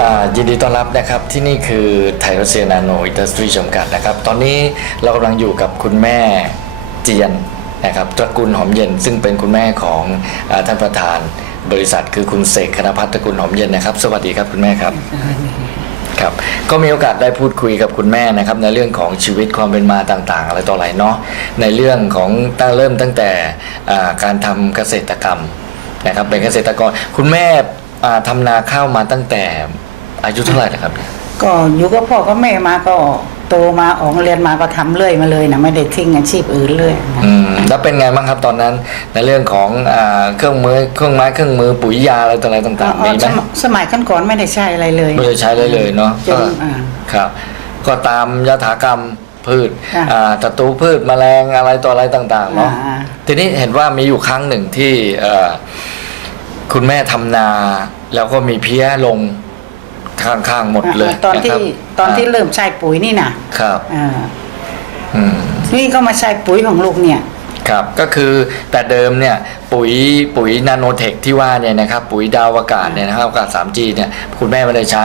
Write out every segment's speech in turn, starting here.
อ่ายินดีต้อนรับนะครับที่นี่คือไทยรัสเซียนาโนอินดัสทรีจำกัดนะครับ ตอนนี้เรากำลังอยู่กับคุณแม่เจียนนะครับตระกูลหอมเย็น ซึ่งเป็นคุณแม่ของอาท่านประธานบริษัทคือคุณเสกคณพัฒน์ตระกูลหอมเย็นนะครับ สวัสดีครับคุณแม่ครับครับก็มีโอกาสได้พูดคุยกับคุณแม่นะครับ ในเรื่องของชีวิตความเป็นมาต่างๆ อะไรต่ออะไรเนาะในเรื่องของตั้งเริ่มตั้งแต่อ่าการทำเกษตรกรรมนะครับเป็นเกษตรกรคุณแม่อ่าทำนาข้าวมาตั้งแต่ อายุเท่าไหร่นะครับก็อยู่กับพ่อกับแม่มาก็โตมาออกเรียนมาก็ทำเรื่อยมาเลยนะไม่ได้ทิ้งอาชีพอื่นเลยนะอืมแล้วเป็นไงบ้างครับตอนนั้น ในเรื่องของอาเครื่องมือเครื่องไม้เครื่องมือปุ๋ยยาอะไรต่ออะไรต่างๆอ๋มีอไหมสมัยสมัยขั้นก่อนไม่ได้ใช้อะไรเลยไม่ได้ใช้เลยเลยเนาะจก็นอ่า ครับ ก็ตามยถากรรมพืชค่ะ อ่าศัตรูพืชแมลงอะไรต่ออะไรต่างๆเนาะ อ่า ทีนี้เห็นว่ามีอยู่ครั้งหนึ่งที่เอ่อคุณแม่ทำนา แล้วก็มีเพี้ยลง ข้างๆหมดเลยตอนที่ะครับตอนที่าเริ่มใช้ปุ๋ยนี่นะครับอ่าอืมนี่ก็มาใช้ปุ๋ยของลูกเนี่ยครับก็คือแต่เดิมเนี่ยปุ๋ยปุ๋ยนาโนเทคที่ว่าเนี่ยนะครับปุ๋ยดาวอากาศเนี่ยนะครับอากาศ 3G เนี่ยคุณแม่ไม่ได้ใช้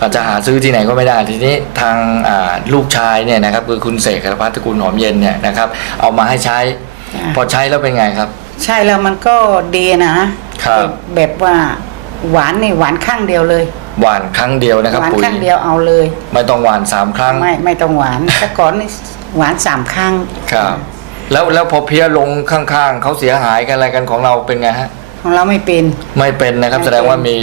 ก็จะหาซื้อที่ไหนก็ไม่ได้ทีนี้ทางอ่าลูกชายเนี่ยนะครับคือคุณเสกคพัฒน์ตระกูลหอมเย็นเนี่ยนะครับเอามาให้ใช้อ่าพอใช้แล้วเป็นไงครับ ใช่แล้วมันก็ดีนะครับแบบว่าหวานนี่หวานข้างเดียวเลย หวานครั้งเดียวนะครับหวานปุ๋ยข้างเดียวเอาเลย ไม่ต้องหวานสามครั้ง ไม่ไม่ต้องหวานแต่ก่อนนี่หวานสามครั้งครับ แล้วแล้วพอเพี้ยลงข้างๆเขาเสียหายกันอะไรกันของเราเป็นไงฮะของเราไม่เป็นไม่เป็นนะครับไม่เป็นแสดงว่ามี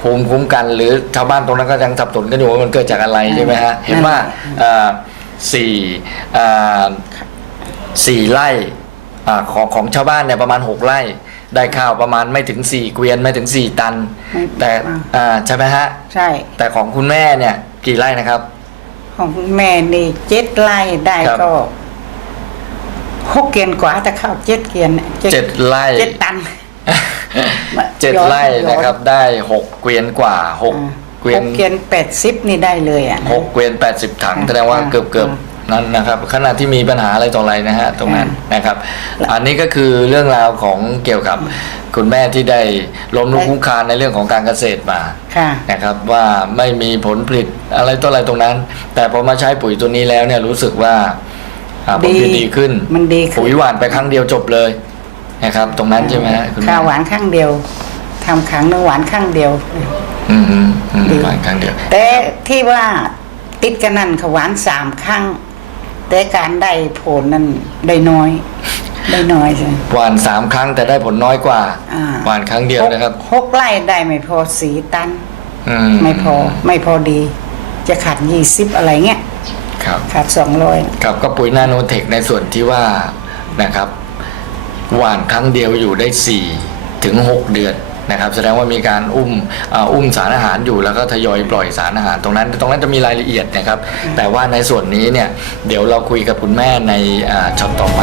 ภูมิคุ้มกัน หรือชาวบ้านตรงนั้นก็ยังสับสนกันอยู่ว่ามันเกิดจากอะไรใช่ไหมฮะเห็นว่าเอ่อสี่เอ่อสี่ไร่อ่าของของชาวบ้านเนี่ยประมาณหกไร่ ได้ข้าวประมาณไม่ถึงสี่เกวียนไม่ถึงสี่ตัน ไม่แต่อ่า อ่าใช่ไหมฮะ ใช่ แต่ของคุณแม่เนี่ยกี่ไร่นะครับ ของคุณแม่นี่เจ็ดไร่ได้ครับ ก็หกเกียนกว่าแต่ข้าวเจ็ดเกียนเจ็ดไร่ เจ็ดตัน เจ็ดไร่นะครับได้หกเกวียนกว่าหกอ่าเกวียนหกเกียนแปดสิบนี่ได้เลยอะ หกเกวียนแปดสิบถังอ่าแสดงว่าอ่าเกือบเกือบอ่ นั้นนะครับขณะที่มีปัญหาอะไรต่ออะไรนะฮะตรงนั้นอ่นะครับแล้วอันนี้ก็คือเรื่องราวของเกี่ยวกับคุณแม่ที่ได้ล้มลุกได้คลุกคลานในเรื่องของการเกษตรมาค่ะนะครับว่าไม่มีผลผลิตอะไรต่ออะไรตรงนั้น แต่พอมาใช้ปุ๋ยตัวนี้แล้วเนี่ยรู้สึกว่าอ่าผลผลิตดีดีขึ้นมันดีขึ้นปุ๋ยหวานไปครั้งเดียวจบเลยนะครับ ตรงนั้นใช่ไหมฮะคุณแม่ข้าวหวานข้างเดียวทำขังนึงหวานข้างเดียว อืมอืมอืมดีหวานครั้งเดียว แต่ที่ว่าติดกันนั่นเขาหวานสามครั้ง แต่การได้ผลนั่นได้น้อย ได้น้อยใช่ไหมหวานสามครั้งแต่ได้ผลน้อยกว่าอ่าหวานครั้งเดียวนะครับ หกไร่ได้ไม่พอสีตัน อืไม่พอไม่พอดี จะขาดยี่สิบอะไรเงี้ย ครับ ขาดสองร้อยกับก็ปุ๋ยนาโนเทคในส่วนที่ว่านะครับหวานครั้งเดียวอยู่ได้4ถึง6เดือน นะครับแสดงว่ามีการอุ้มอ่าอุ้มสารอาหารอยู่แล้วก็ทยอยปล่อยสารอาหาร ตรงนั้นตรงนั้นจะมีรายละเอียดนะครับ แต่ว่าในส่วนนี้เนี่ยเดี๋ยวเราคุยกับคุณแม่ในอ่าช็อตต่อไป